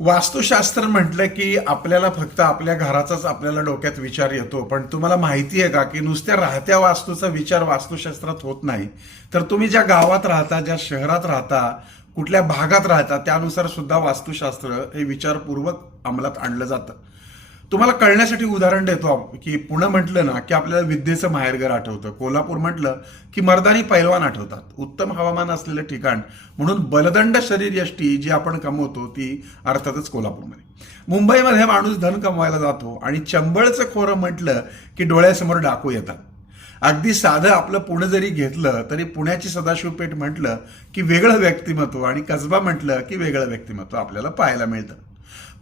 वास्तुशास्त्र म्हटलं की आपल्याला फक्त आपल्या घराचाच आपल्याला डोक्यात विचार येतो पण तुम्हाला माहिती आहे का की नुसत्या राहत्या वास्तूचा विचार वास्तुशास्त्रात होत नाही? तर तुम्ही ज्या गावात राहता ज्या शहरात राहता कुठल्या भागात राहता त्यानुसार सुद्धा वास्तुशास्त्र हे विचारपूर्वक अंमलात आणलं जातं. तुम्हाला कळण्यासाठी उदाहरण देतो की पुणे म्हटलं ना की आपल्याला विद्येचं माहेरघर आठवतं. कोल्हापूर म्हटलं की मर्दानी पैलवान आठवतात. उत्तम हवामान असलेलं ठिकाण. म्हणून बलदंड शरीर यष्टी जी आपण कमवतो ती अर्थातच कोल्हापूरमध्ये. मुंबईमध्ये माणूस धन कमवायला जातो आणि चंबळचं खोरं म्हटलं की डोळ्यासमोर डाकू येतात. अगदी साधं आपलं पुणे जरी घेतलं तरी पुण्याची सदाशिव पेठ म्हटलं की वेगळं व्यक्तिमत्व आणि कसबा म्हटलं की वेगळं व्यक्तिमत्व आपल्याला पाहायला मिळतं.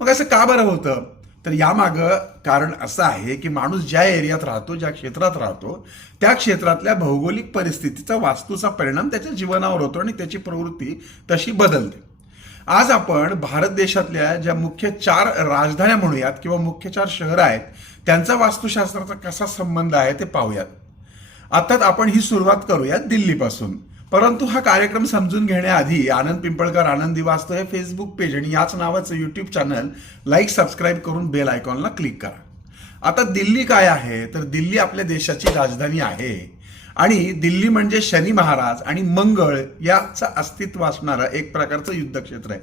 मग असं का बरं होतं? तर यामागं कारण असं आहे की माणूस ज्या एरियात राहतो ज्या क्षेत्रात राहतो त्या क्षेत्रातल्या भौगोलिक परिस्थितीचा वास्तूचा परिणाम त्याच्या जीवनावर होतो आणि त्याची प्रवृत्ती तशी बदलते. आज आपण भारत देशातल्या ज्या मुख्य चार राजधान्या म्हणूयात किंवा मुख्य चार शहरं आहेत त्यांचा वास्तुशास्त्राचा कसा संबंध आहे ते पाहूयात. अर्थात आपण ही सुरुवात करूयात दिल्लीपासून. परंतु हा कार्यक्रम समजून घेण्याआधी आनंद पिंपळकर आनंद दिवास्तव हे फेसबुक पेज आणि याच नावाचं यूट्यूब चॅनल लाईक सबस्क्राईब करून बेल आयकॉनला क्लिक करा. आता दिल्ली काय आहे? तर दिल्ली आपल्या देशाची राजधानी आहे. आणि दिल्ली म्हणजे शनी महाराज आणि मंगळ याचं अस्तित्व असणारं एक प्रकारचं युद्धक्षेत्र आहे.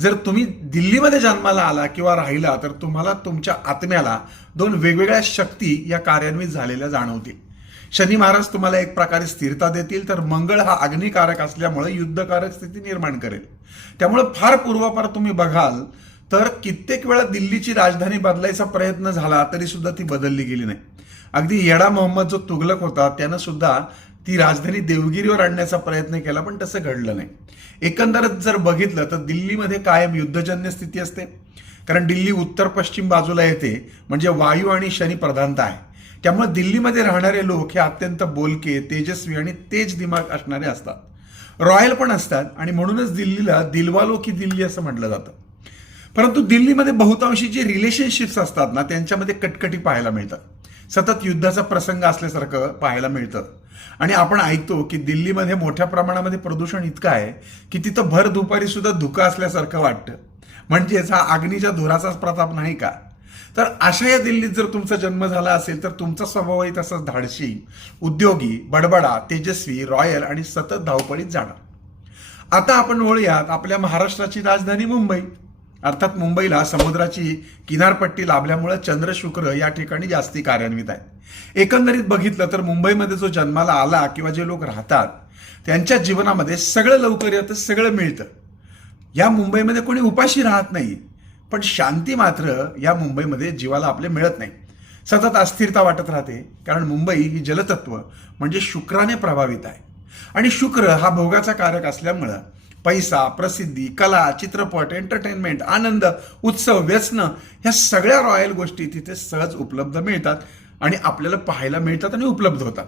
जर तुम्ही दिल्लीमध्ये जन्माला आला किंवा राहिला तर तुम्हाला तुमच्या आत्म्याला दोन वेगवेगळ्या शक्ती या कार्यान्वित झालेल्या जाणवतील. शनी महाराज तुम्हाला एक प्रकारे स्थिरता देतील तर मंगळ हा अग्निकारक असल्यामुळे युद्धकारक स्थिती निर्माण करेल. त्यामुळे फार पूर्वापार तुम्ही बघाल तर कित्येक वेळा दिल्लीची राजधानी बदलायचा प्रयत्न झाला तरी सुद्धा ती बदलली गेली नाही. अगदी येडा मोहम्मद जो तुगलक होता त्यानं सुद्धा ती राजधानी देवगिरीवर आणण्याचा प्रयत्न केला पण तसं घडलं नाही. एकंदरच जर बघितलं तर दिल्लीमध्ये कायम युद्धजन्य स्थिती असते. कारण दिल्ली उत्तर पश्चिम बाजूला येते म्हणजे वायू आणि शनी प्रधानता आहे. त्यामुळे दिल्लीमध्ये राहणारे लोक हे अत्यंत बोलके तेजस्वी आणि तेज दिमाग असणारे असतात. रॉयल पण असतात आणि म्हणूनच दिल्लीला दिलवालो की दिल्ली असं म्हटलं जातं. परंतु दिल्लीमध्ये बहुतांशी जे रिलेशनशिप्स असतात ना त्यांच्यामध्ये कटकटी पाहायला मिळतात. सतत युद्धाचा प्रसंग असल्यासारखं पाहायला मिळतं. आणि आपण ऐकतो की दिल्लीमध्ये मोठ्या प्रमाणामध्ये प्रदूषण इतकं आहे की तिथं भर दुपारी सुद्धा धुकं असल्यासारखं वाटतं. म्हणजेच हा अग्नीच्या धुराचाच प्रताप नाही का? तर अशा या दिल्लीत जर तुमचा जन्म झाला असेल तर तुमचा स्वभावही तसाच धाडशी उद्योगी बडबडा तेजस्वी रॉयल आणि सतत धावपळीत जाणार. आता आपण वळूयात आपल्या महाराष्ट्राची राजधानी मुंबई. अर्थात मुंबईला समुद्राची किनारपट्टी लाभल्यामुळे चंद्र शुक्र या ठिकाणी जास्ती कार्यान्वित आहे. एकंदरीत बघितलं तर मुंबईमध्ये जो जन्माला आला किंवा जे लोक राहतात त्यांच्या जीवनामध्ये सगळं लवकर येतं सगळं मिळतं. या मुंबईमध्ये कोणी उपाशी राहत नाही. पण शांती मात्र या मुंबईमध्ये जीवाला आपले मिळत नाही. सतत अस्थिरता वाटत राहते कारण मुंबई ही जलतत्व म्हणजे शुक्राने प्रभावित आहे. आणि शुक्र हा भोगाचा कारक असल्यामुळं पैसा प्रसिद्धी कला चित्रपट एंटरटेनमेंट आनंद उत्सव व्यसन ह्या सगळ्या रॉयल गोष्टी तिथे सहज उपलब्ध मिळतात आणि आपल्याला पाहायला मिळतात आणि उपलब्ध होतात.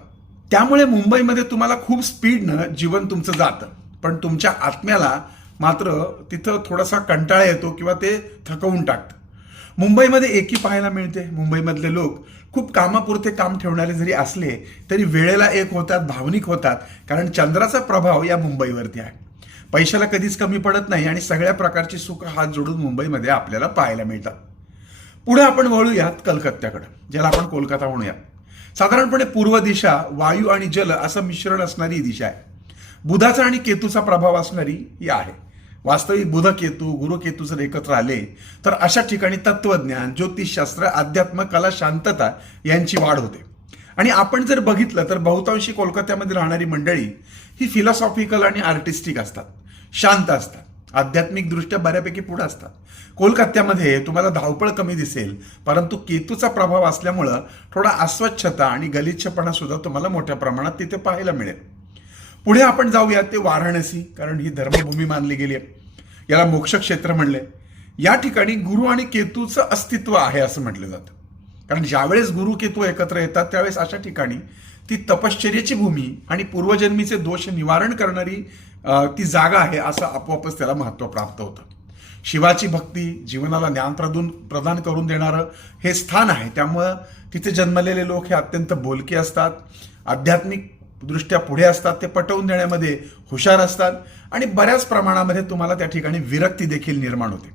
त्यामुळे मुंबईमध्ये तुम्हाला खूप स्पीडनं जीवन तुमचं जातं. पण तुमच्या आत्म्याला मात्र तिथं थोडासा कंटाळा येतो किंवा ते थकवून टाकतं. मुंबईमध्ये एकी पाहायला मिळते. मुंबईमधले लोक खूप कामापुरते काम ठेवणारे जरी असले तरी वेळेला एक होतात भावनिक होतात कारण चंद्राचा प्रभाव या मुंबईवरती आहे. पैशाला कधीच कमी पडत नाही आणि सगळ्या प्रकारची सुख हात जोडून मुंबईमध्ये आपल्याला पाहायला मिळतात. पुढे आपण वळूयात कलकत्त्याकडं ज्याला आपण कोलकाता म्हणूया. साधारणपणे पूर्व दिशा वायू आणि जल असं मिश्रण असणारी ही दिशा आहे. बुधाचा आणि केतूचा प्रभाव असणारी ही आहे. वास्तविक बुध केतू जर एकत्र आले तर अशा ठिकाणी तत्वज्ञान ज्योतिषशास्त्र अध्यात्म कला शांतता यांची वाढ होते. आणि आपण जर बघितलं तर बहुतांशी कोलकात्यामध्ये राहणारी मंडळी ही फिलॉसॉफिकल आणि आर्टिस्टिक असतात. शांत असतात. आध्यात्मिकदृष्ट्या बऱ्यापैकी पुढे असतात. कोलकात्यामध्ये तुम्हाला धावपळ कमी दिसेल परंतु केतूचा प्रभाव असल्यामुळं थोडा अस्वच्छता आणि गलिच्छपणा सुद्धा तुम्हाला मोठ्या प्रमाणात तिथे पाहायला मिळेल. पुढे आपण जाऊया ते वाराणसी कारण ही धर्मभूमी मानली गेली आहे. याला मोक्ष क्षेत्र म्हणले. या ठिकाणी गुरु आणि केतूचं अस्तित्व आहे असं म्हटलं जातं. कारण ज्यावेळेस गुरु केतू एकत्र येतात त्यावेळेस अशा ठिकाणी ती तपश्चर्याची भूमी आणि पूर्वजन्मीचे दोष निवारण करणारी ती जागा आहे असं आपोआपच त्याला महत्त्व प्राप्त होतं. शिवाची भक्ती जीवनाला ज्ञान प्रदून प्रदान करून देणारं हे स्थान आहे. त्यामुळं तिथे जन्मलेले लोक हे अत्यंत बोलके असतात आध्यात्मिक दृष्ट्या पुढे असतात ते पटवून देण्यामध्ये हुशार असतात. आणि बऱ्याच प्रमाणामध्ये तुम्हाला त्या ठिकाणी विरक्ती देखील निर्माण होते.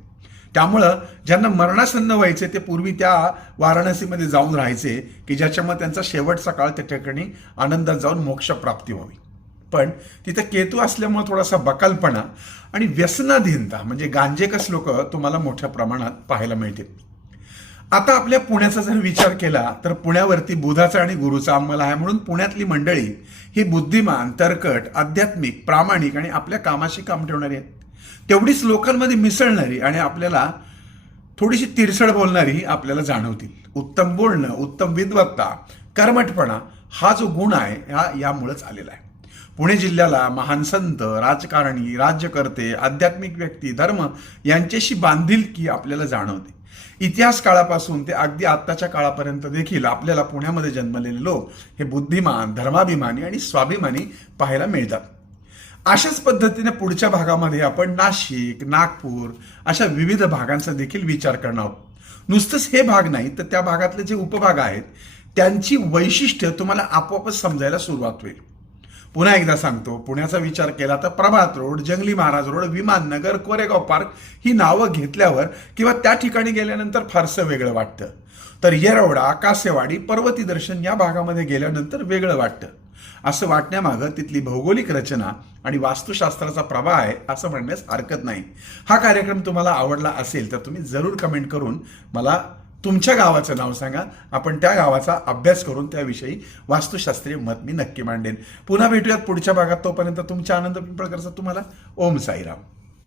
त्यामुळं ज्यांना मरणासन्न व्हायचे ते पूर्वी त्या वाराणसीमध्ये जाऊन राहायचे की ज्याच्यामुळे त्यांचा शेवटचा काळ त्या ठिकाणी आनंदात जाऊन मोक्षप्राप्ती व्हावी. पण तिथं केतू असल्यामुळे थोडासा बकालपणा आणि व्यसनाधीनता म्हणजे गांजेकस लोक तुम्हाला मोठ्या प्रमाणात पाहायला मिळतील. आता आपल्या पुण्याचा जर विचार केला तर पुण्यावरती बुधाचा आणि गुरुचा अंमल आहे म्हणून पुण्यातली मंडळी ही बुद्धिमान तरकट आध्यात्मिक प्रामाणिक आणि आपल्या कामाशी काम ठेवणारी आहेत. तेवढीच लोकांमध्ये मिसळणारी आणि आपल्याला थोडीशी तिरसड बोलणारी आपल्याला जाणवतील. उत्तम बोलणं उत्तम विद्वत्ता कर्मठपणा हा जो गुण आहे हा यामुळेच आलेला आहे. पुणे जिल्ह्याला महान संत राजकारणी राज्यकर्ते आध्यात्मिक व्यक्ती धर्म यांच्याशी बांधिलकी आपल्याला जाणवते. इतिहास काळापासून ते अगदी आत्ताच्या काळापर्यंत देखील आपल्याला पुण्यामध्ये जन्मलेले लोक हे बुद्धिमान धर्माभिमानी आणि स्वाभिमानी पाहायला मिळतात. अशाच पद्धतीने पुढच्या भागामध्ये आपण नाशिक नागपूर अशा विविध भागांचा देखील विचार करणार आहोत. नुसतंच हे भाग नाही तर त्या भागातले जे उपभाग आहेत त्यांची वैशिष्ट्य तुम्हाला आपोआपच समजायला सुरुवात होईल. पुन्हा एकदा सांगतो पुण्याचा विचार केला तर Prabhat road Jangli Maharaj road Vimannagar Koregaon park ही नावं घेतल्यावर किंवा त्या ठिकाणी गेल्यानंतर फारसं वेगळं वाटतं. तर येरवडा कासेवाडी पर्वती दर्शन या भागामध्ये गेल्यानंतर वेगळं वाटतं. असं वाटण्यामागं तिथली भौगोलिक रचना आणि वास्तुशास्त्राचा प्रभाव आहे असं म्हणण्यास हरकत नाही. हा कार्यक्रम तुम्हाला आवडला असेल तर तुम्ही जरूर कमेंट करून मला तुमच्या गावाचं नाव सांगा. आपण त्या गावाचा अभ्यास करून त्याविषयी वास्तुशास्त्रीय मत मी नक्की मांडेन. पुन्हा भेटूयात पुढच्या भागात. तोपर्यंत तुमच्या आनंद पिंपळकरचा तुम्हाला. ओम साईराम.